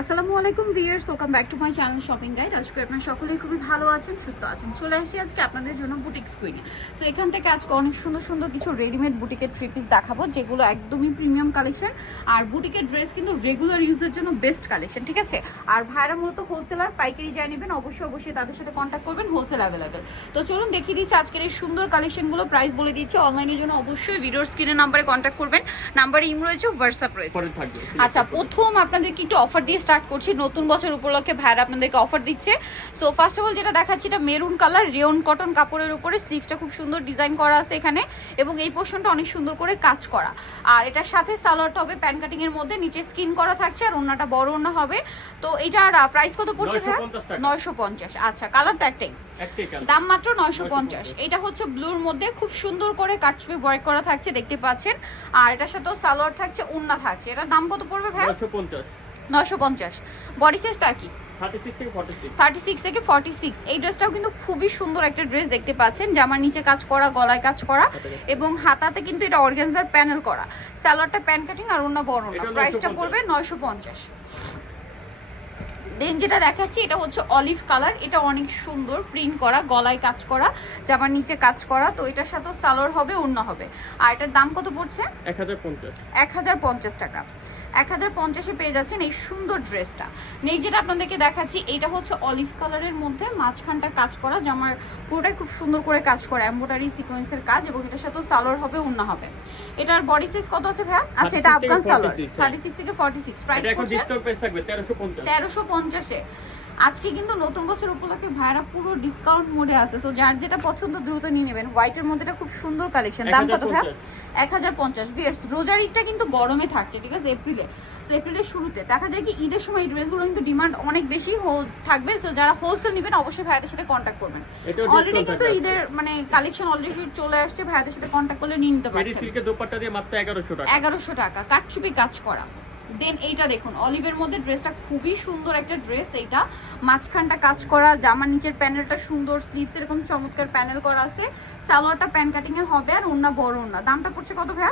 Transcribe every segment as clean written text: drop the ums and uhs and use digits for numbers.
আসসালামু আলাইকুম viewers, welcome back to my channel shopping guide. আজকে আপনারা সকলেই খুবই ভালো আছেন, সুস্থ আছেন। চলে আসি আজকে আপনাদের জন্য বুটিক স্কুইনে। সো এখান থেকে আজকে অনেক সুন্দর সুন্দর কিছু রেডিমেড বুটিকের থ্রি পিস দেখাবো, যেগুলো একদমই প্রিমিয়াম কালেকশন। আর বুটিকের ড্রেস কিন্তু রেগুলার ইউজের জন্য বেস্ট কালেকশন, ঠিক আছে। আর ভাইরা মূলত হোলসেলার, পাইকারি যাই নেবেন অবশ্যই তাদের সাথে কন্ট্যাক্ট করবেন, হোলসেল অ্যাভেলেবেল। তো চলুন দেখিয়ে দিচ্ছি আজকের এই সুন্দর কালেকশনগুলো, প্রাইস বলে দিচ্ছি। অনলাইনের জন্য অবশ্যই ভিডিওর স্ক্রিনের নাম্বারে কন্ট্যাক্ট করবেন, নাম্বারে ইম রয়েছে, হোয়াটসঅ্যাপ রয়েছে। আচ্ছা, প্রথম আপনাদেরকে একটু অফার দিয়ে স্টার্ট করছি। নতুন বছর উপলক্ষে ভাইরা আপনাদেরকে অফার দিচ্ছে। সো ফার্স্ট অফ অল যেটা দেখাচ্ছি, এটা মেরুন কালার রিয়ন কটন কাপড়ের উপরে, স্লিভসটা খুব সুন্দর ডিজাইন করা আছে এখানে, এবং এই পোর্শনটা অনেক সুন্দর করে কাজ করা। আর এটার সাথে সালোয়ারটা হবে প্যান কাটিং এর মধ্যে, নিচে স্কিন করা থাকছে, আর ওন্নাটা বড় ওন্না হবে। তো এটার প্রাইস কত পড়ছে ভাই? 950। আচ্ছা, কালারটা একটাই, দাম মাত্র 950। এটা হচ্ছে ব্লুর মধ্যে, খুব সুন্দর করে কাটছবি ওয়ার্ক করা থাকছে, দেখতে পাচ্ছেন। আর এটার সাথেও সালোয়ার থাকছে, ওন্না থাকছে। এটার দাম কত পড়বে ভাই? 950। বডি সাইজটা কি? 36 থেকে 46। এই ড্রেসটাও কিন্তু খুবই সুন্দর একটা ড্রেস, দেখতে পাচ্ছেন। জামার নিচে কাজ করা, গলায় কাজ করা, এবং হাতাতে কিন্তু এটা অর্গানজার প্যানেল করা। সালোয়ারটা প্যান কাটিং আর ওন্না বড় না। প্রাইসটা পড়বে 950। দেন যেটা দেখাচ্ছি, এটা হচ্ছে অলিভ কালার। এটা অনেক সুন্দর প্রিন্ট করা, গলায় কাজ করা, জামার নিচে কাজ করা। তো এটার সাথে সালোয়ার হবে, ওন্না হবে। আর এটার দাম কত পড়ছে? 1050 টাকা। 1050-এ পেয়ে যাচ্ছেন এই সুন্দর ড্রেসটা। নেক্সট যেটা আপনাদেরকে দেখাচ্ছি, এটা হচ্ছে অলিভ কালারের মধ্যে, মাঝখানটা কাজ করা, জামার পুরোটাই খুব সুন্দর করে কাজ করা, এমব্রয়ডারি সিকোয়েন্সের কাজ, এবং এটার সাথে সালোয়ার হবে, ওন্না হবে। এটার বডি সাইজ কত আছে ভাইয়া? আচ্ছা, এটা আফগান সালোয়ার, 36 থেকে 46। প্রাইস পড়ছে 1350-এ। আজকে কিন্তু নতুন বছর উপলক্ষে ভাইরা পুরো ডিসকাউন্ট মোডে আছে। সো যার যেটা পছন্দ দ্রুত নিয়ে নেবেন। হোয়াইটের মধ্যে এটা খুব সুন্দর কালেকশন। দাম কত ভাই? 1050। ভিউয়ার্স, রোজার ঈদটা কিন্তু গরমে থাকছে, ঠিক আছে, এপ্রিলে। সো এপ্রিলের শুরুতে দেখা যায় কি, ঈদের সময় এই ড্রেসগুলো কিন্তু ডিমান্ড অনেক বেশি থাকবে। সো যারা হোলসেল নেবেন অবশ্যই ভাইয়াদের সাথে কন্ট্যাক্ট করবেন। অলরেডি কিন্তু ঈদের মানে কালেকশন অলরেডি চলে আসছে, ভাইয়াদের সাথে কন্ট্যাক্ট করলে নিয়ে নিতে পারবেন। সিল্কের দোপাট্টা দিয়ে মাত্র 1100 টাকা, কাটছবি কাজ করা। দেন এইটা দেখুন, অলিভের মধ্যে ড্রেসটা খুবই সুন্দর একটা ড্রেস। এইটা মাঝখানটা কাজ করা, জামার নিচের প্যানেলটা সুন্দর, স্লিভস এরকম চমৎকার প্যানেল করা আছে, সালোয়ারটা প্যান কাটিং এ হবে, আর ওন্না বড় ওন্না। দামটা পড়ছে কত ভাই?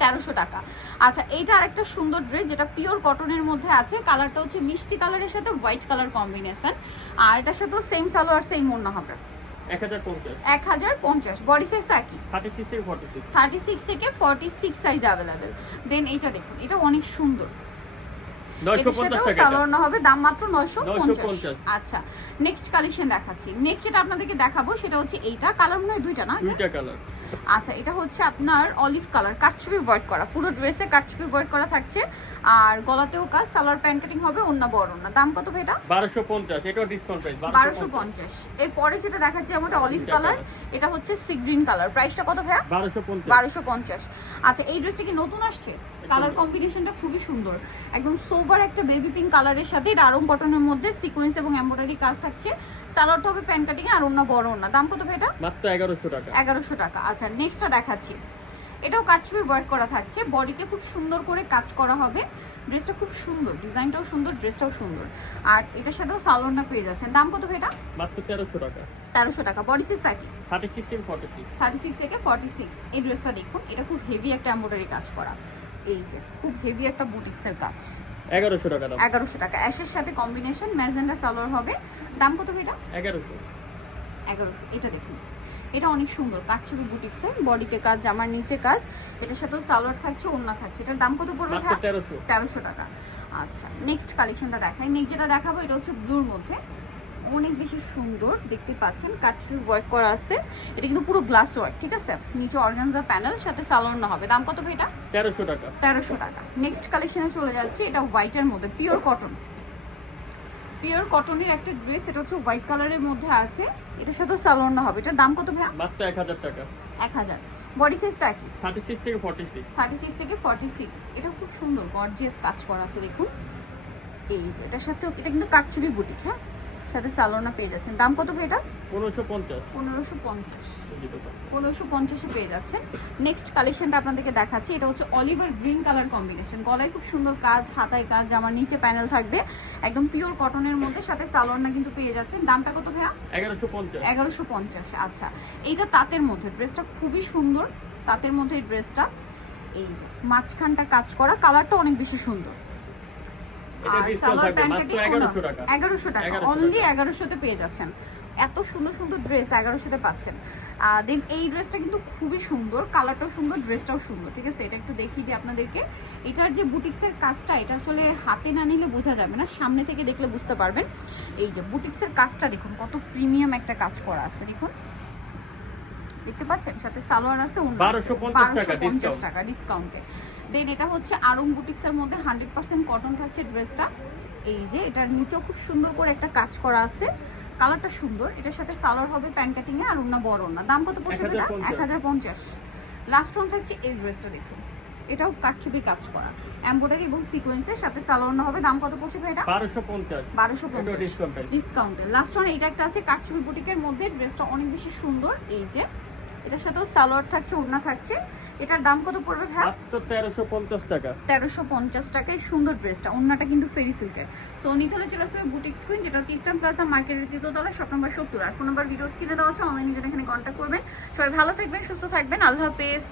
1300 টাকা। আচ্ছা, এইটা আরেকটা সুন্দর ড্রেস, যেটা পিওর কটনের মধ্যে আছে। কালারটা হচ্ছে মিষ্টি কালারের সাথে হোয়াইট কালার কম্বিনেশন, আর এটার সাথেও সেম সালোয়ার সেম ওন্না হবে। 1050। বডি সাইজটা কি? 36 থেকে 46 সাইজ अवेलेबल। দেন এইটা দেখুন, এটা অনেক সুন্দর, 950 টাকা সালোয়ার না হবে, দাম মাত্র 950। আচ্ছা, নেক্সট কালেকশন দেখাচ্ছি। নেক্সট যেটা আপনাদেরকে দেখাবো সেটা হচ্ছে এইটা। কালার মনে হয় দুইটা না? দুইটা কালার। আচ্ছা, এটা হচ্ছে আপনার অলিভ কালার, কাটছবি ওয়ার্ক করা, পুরো ড্রেসে কাটছবি ওয়ার্ক করা থাকছে, আর গলাতেও কাজ, সালোয়ার প্যান কাটিং হবে, ওন্না বড় ওন্না। দাম কত ভাই এটা? 1250। এটাও ডিসকাউন্ট প্রাইস 1250। এরপরে যেটা দেখাচ্ছি আমাদের অলিভ কালার, এটা হচ্ছে সি গ্রিন কালার। প্রাইসটা কত ভাইয়া? 1250। আচ্ছা, এই ড্রেসটা কি নতুন আসছে? কালার কম্বিনেশনটা খুবই সুন্দর, একদম সোভার একটা বেবি পিঙ্ক কালারের সাথে এটা আরং কটনের মধ্যে সিকোয়েন্স এবং এমব্রয়ডারি কাজ থাকছে, সালোয়ারটা হবে প্যান কাটিং আর ওন্না বড় ওন্না। দাম কত ভাই এটা? মাত্র 1100 টাকা। 1100 টাকা। আচ্ছা, নেক্সটটা দেখাচ্ছি। এটাও কাটছবি ওয়ার্ক করা থাকছে, বডিতে খুব সুন্দর করে কাজ করা হবে। ড্রেসটা খুব সুন্দর, ডিজাইনটাও সুন্দর, ড্রেসটাও সুন্দর, আর এটার সাথেও সালোয়ারটা পেয়ে যাচ্ছেন। দাম কত ভাই এটা? মাত্র 1300 টাকা। 1300 টাকা। বডি সাইজটা কি? 36 থেকে 46। 36 থেকে 46। এই ড্রেসটা দেখুন, এটা খুব হেভি একটা এমব্রয়ডারি কাজ করা, এই যে খুব হেভি একটা বুটিক্সের কাজ। 1100 টাকা দাম। 1100 টাকা। অ্যাশের সাথে কম্বিনেশন ম্যাজেন্ডা সালোয়ার হবে। দাম কত ভাই এটা? 1100। এটা দেখুন, এটা অনেক সুন্দর কাটছবি বুটিক্সের, বডিতে কাজ, জামার নিচে কাজ, এটার সাথেও সালোয়ার থাকছে, ওন্না থাকছে। এটার দাম কত পড়বে? মাত্র 1300 টাকা। আচ্ছা, নেক্সট কালেকশনটা দেখাই। নেক্সট যেটা দেখাবো, এটা হচ্ছে ব্লুর মধ্যে, অনেক বেশি সুন্দর, দেখতে পাচ্ছেন কাটছবি ওয়ার্ক করা আছে। এটা কিন্তু পুরো গ্লাস ওয়ার্ক, ঠিক আছে, নিচে অর্গানজা প্যানেল, সাথে সালোয়ার না হবে। দাম কত ভাই এটা? 1300 টাকা। 1300 টাকা। নেক্সট কালেকশনে চলে যাচ্ছে, এটা হোয়াইটের মধ্যে, পিওর কটন, পিওর কটনের একটা ড্রেস। এটা হচ্ছে হোয়াইট কালারের মধ্যে আছে, এটার সাথে সালোয়ার না হবে। এটার দাম কত ভাই? মাত্র 1000 টাকা। 1000। বডি সাইজটা কি? 36 থেকে 46। 36 থেকে 46। এটা খুব সুন্দর গর্জিয়াস কাজ করা আছে, দেখুন এই যে এটার সাথে। এটা কিন্তু কাটছবি বুটিক, হ্যাঁ, সাথে সালোয়ার পেয়ে যাচ্ছেন। দাম কত ভাই এটা? 1550। 1550-এ পেয়ে যাচ্ছেন। নেক্সট কালেকশনটা আপনাদেরকে দেখাচ্ছি। এটা হচ্ছে অলিভার গ্রিন কালার কম্বিনেশন, গলায় খুব সুন্দর কাজ, হাতায় কাজ, জামার নিচে প্যানেল থাকবে, একদম পিওর কটনের মধ্যে, সাথে সালোয়ারটা কিন্তু পেয়ে যাচ্ছেন। দামটা কত ভাইয়া? 1150। 1150। আচ্ছা, এইটা তাঁতের মধ্যে, ড্রেসটা খুবই সুন্দর, তাঁতের মধ্যে এই ড্রেসটা, এই যে মাঝখানটা কাজ করা, কালারটা অনেক বেশি সুন্দর। এটা আর ডিসকাউন্ট সালোয়ার থাকবে প্যান্ট মাত্র কাটিং 1100 টাকা 1100 টাকা 1100 অনলি টাকা। 1100 তে পেয়ে যাচ্ছেন। এত সুন্দর সুন্দর ড্রেস 1100 তে পাচ্ছেন। দেন এই ড্রেসটা কিন্তু খুবই সুন্দর, কালারটাও সুন্দর, ড্রেসটাও সুন্দর, ঠিক আছে? এটা একটু দেখিয়ে দিই আপনাদেরকে। এটার যে বুটিক্সের কাজটা, এটা আসলে হাতে না নিলে বোঝা যাবে না, সামনে থেকে দেখলে বুঝতে পারবেন। এই যে বুটিক্সের কাজটা দেখুন, কত প্রিমিয়াম একটা কাজ করা আছে, দেখুন দেখতে পাচ্ছেন। সাথে সালোয়ার আছে, 1250 টাকা 1250 টাকা ডিসকাউন্টে। দেন এটা হচ্ছে আরং বুটিক্সের মধ্যে 100% কটন থাকছে ড্রেসটা। এই যে এটার নিচেও খুব সুন্দর করে একটা কাজ করা আছে, কালারটা সুন্দর। এটার সাথে সালোয়ার হবে প্যান্ট কাটিং এ, আর ওন্না বড় ওন্না। দাম কত পড়ছে এটা? 1050। লাস্ট ওয়ান থাকছে এই ড্রেসটা, দেখুন এটাও কাটচুপি কাজ করা, এমব্রয়ডারি এবং সিকোয়েন্সের সাথে সালোয়ার হবে। দাম কত পড়ছে ভাই এটা? 1250 1250 ডিসকাউন্ট ডিসকাউন্টে। লাস্ট ওয়ান এটা একটা আছে কাটচুপি বুটিকের মধ্যে, ড্রেসটা অনেক বেশি সুন্দর। এই যে এটার সাথেও সালোয়ার থাকছে, ওড়না থাকছে। এটার দাম কত পড়বে ভাই? মাত্র 1350 টাকা 1350 টাকায় সুন্দর ড্রেসটা। ওড়নাটা কিন্তু ফেরি সিল্কের। সো নিতে হলে চলে আসবে বুটিক্স কুইন, যেটা হচ্ছে ইস্টার্ন প্লাজা মার্কেটের তৃতীয় তলায়, শপ নাম্বার 70। আর ফোন নাম্বার ভিডিওস কিনে দেওয়া আছে, অনলাইনে যেটা এখানে কন্ট্যাক্ট করবেন। সবাই ভালো থাকবেন, সুস্থ থাকবেন, আল্লাহ হাফেজ।